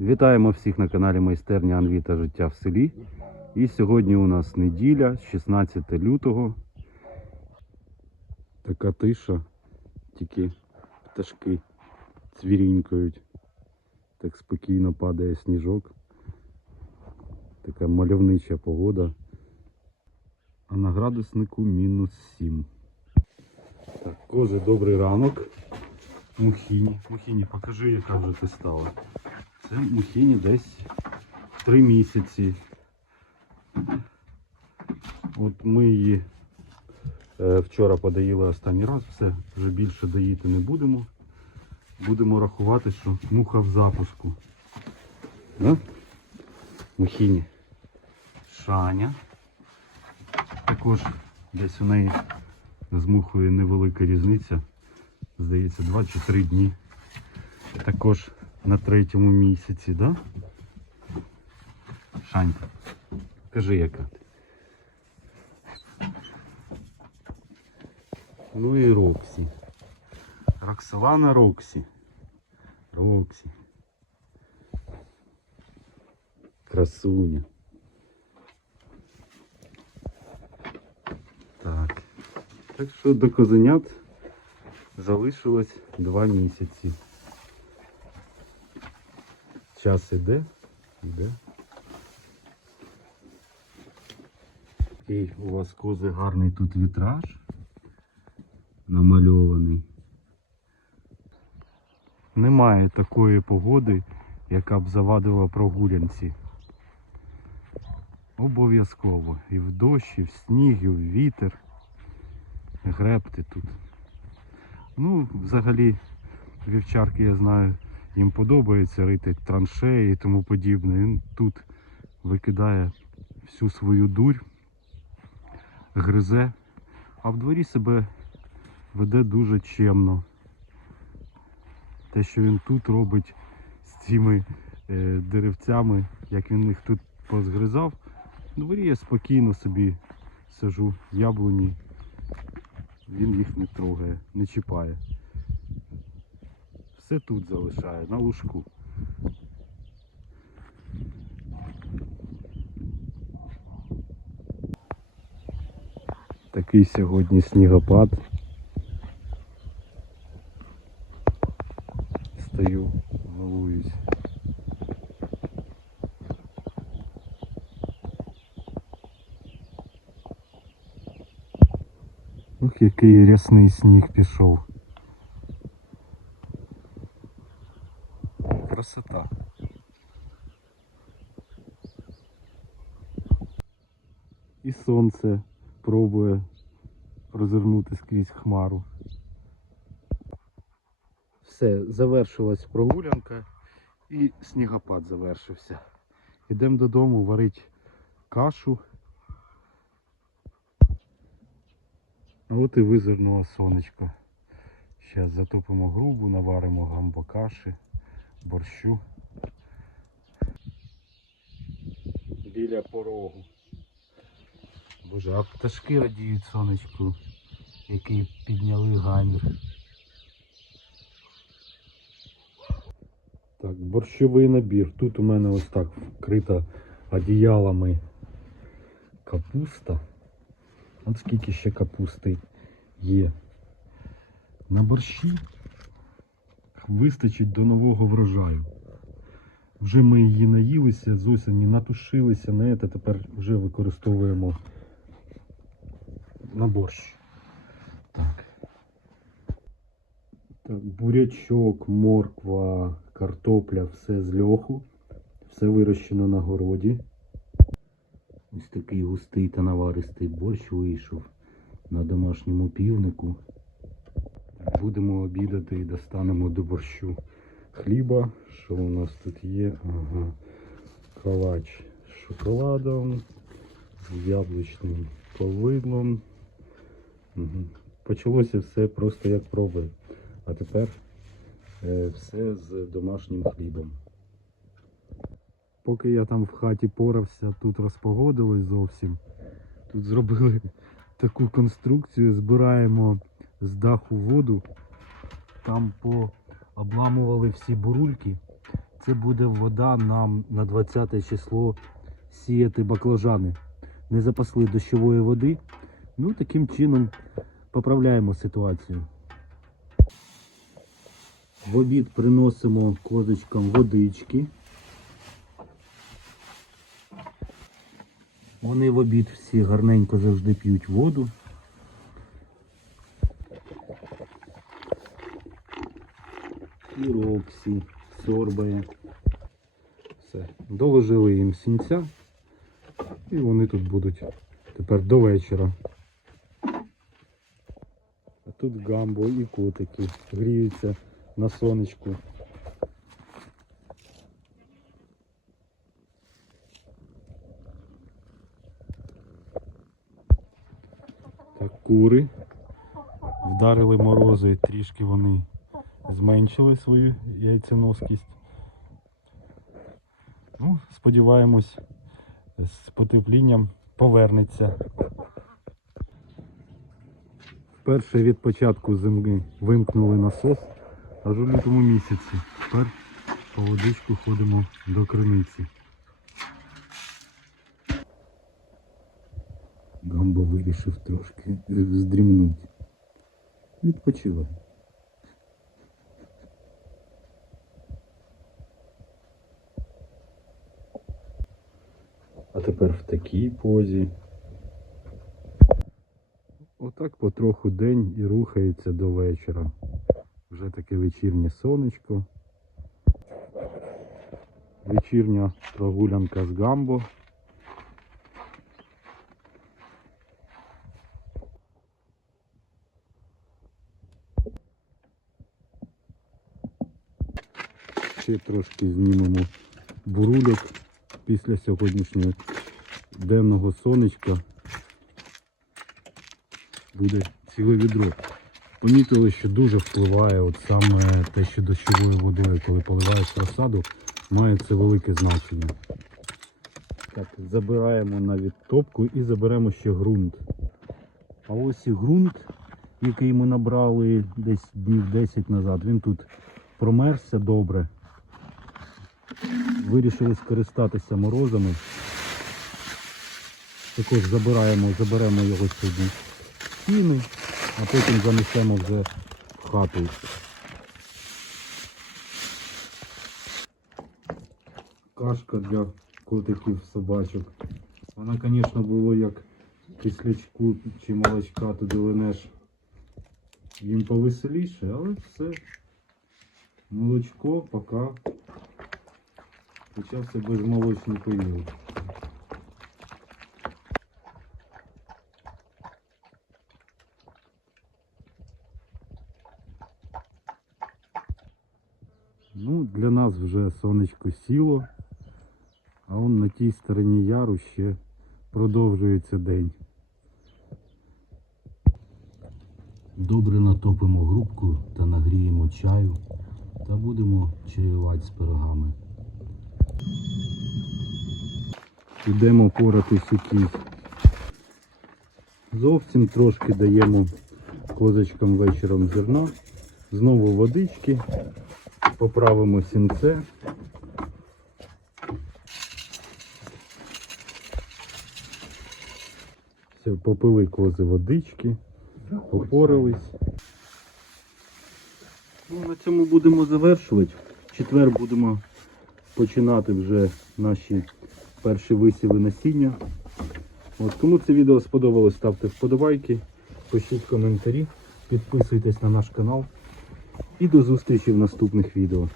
Вітаємо всіх на каналі Майстерня Анві та життя в селі. І сьогодні у нас неділя, 16 лютого. Така тиша, тільки пташки цвірінькають. Так спокійно падає сніжок. Така мальовнича погода. А на градуснику мінус 7. Так, кози, добрий ранок. Мухіні. Мухіні, покажи, яка вже ти стала. Це мухіні десь 3 місяці. От ми її е, вчора подоїли останній раз, все, вже більше доїти не будемо. Будемо рахувати, що муха в запуску. Да? Мухіні. Шаня. Також десь у неї з мухою невелика різниця. Здається, 2 чи 3 дні. Також на третьому місяці, да? Шанька, кажи яка. Ну і Роксі. Роксолана Роксі. Роксі. Красуня. Так. Так що до козенят залишилось два місяці. Час іде, іде. Такий у вас кози гарний тут вітраж намальований. Немає такої погоди, яка б завадила прогулянці. Обов'язково. І в дощ, і в сніг, і в вітер. Гребти тут. Ну, взагалі, вівчарки, я знаю, їм подобається рити траншеї і тому подібне. Він тут викидає всю свою дурь, гризе, а в дворі себе веде дуже чемно. Те, що він тут робить з цими е, деревцями, як він їх тут позгризав, в дворі я спокійно собі сижу в яблуні, він їх не трогає, не чіпає. Все тут залишає, на лужку. Такий сьогодні снігопад. Ох, який рясний сніг пішов. Красота. І сонце пробує розвернути скрізь хмару. Все, завершилась прогулянка і снігопад завершився. Йдемо додому варити кашу. От і визирнуло сонечко. Зараз затопимо грубу, наваримо гамбо каші, борщу. Біля порогу. Боже, а пташки радіють сонечку, які підняли гамір. Так, борщовий набір. Тут у мене ось так вкрита одіялами капуста. От скільки ще капусти є. На борщі вистачить до нового врожаю. Вже ми її наїлися з осені, натушилися на це, тепер вже використовуємо на борщ. Так. Так, бурячок, морква, картопля, все з льоху. Все вирощено на городі. Ось такий густий та наваристий борщ вийшов на домашньому півнику. Будемо обідати і достанемо до борщу хліба. Що у нас тут є? Ага. Калач з шоколадом, з яблучним повидлом. Угу. Почалося все просто як проби. А тепер е, все з домашнім хлібом. Поки я там в хаті порався, тут розпогодилось зовсім. Тут зробили таку конструкцію, збираємо з даху воду. Там по обламували всі бурульки. Це буде вода нам на 20 число сіяти баклажани. Не запасли дощової води. Ну, таким чином поправляємо ситуацію. В обід приносимо козочкам водички. Вони в обід всі гарненько завжди п'ють воду. І Роксі сьорбає. Все. Доложили їм сінця. І вони тут будуть тепер до вечора. А тут гамбо і котики гріються на сонечку. Так, кури. Вдарили морози, трішки вони зменшили свою яйценоскість. Ну, сподіваємось, з потеплінням повернеться. Вперше від початку зими вимкнули насос аж у лютому місяці. Тепер по водичку ходимо до криниці. Гамбо вирішив трошки е, здрімнути. Відпочивай. А тепер в такій позі. Отак потроху день і рухається до вечора. Вже таке вечірнє сонечко. Вечірня прогулянка з гамбо. Ще трошки знімемо бурульок після сьогоднішнього денного сонечка. Буде ціле відро. Помітили, що дуже впливає от саме те, що дощовою водою, коли поливаєш розсаду, має це велике значення. Так, забираємо на відтопку і заберемо ще ґрунт. А ось і ґрунт, який ми набрали десь днів 10 назад, він тут промерзся добре. Вирішили скористатися морозами. Також забираємо, заберемо його в стіни, а потім занесемо вже в хату. Кашка для котиків, собачок. Вона, звісно, було як кислячку чи молочка туди линеш. Їм повеселіше, але все. Молочко поки почався безмолочний період. Ну, для нас вже сонечко сіло, а он на тій стороні яру ще продовжується день. Добре натопимо грубку та нагріємо чаю та будемо чаювати з пирогами. Йдемо порати сукіс. Зовсім трошки даємо козочкам вечором зерна. Знову водички. Поправимо сінце. Все, попили кози водички, попорались. Ну, на цьому будемо завершувати. В четвер будемо починати вже наші перші висіви насіння. От, кому це відео сподобалось, ставте вподобайки, пишіть коментарі, підписуйтесь на наш канал. І до зустрічі в наступних відео.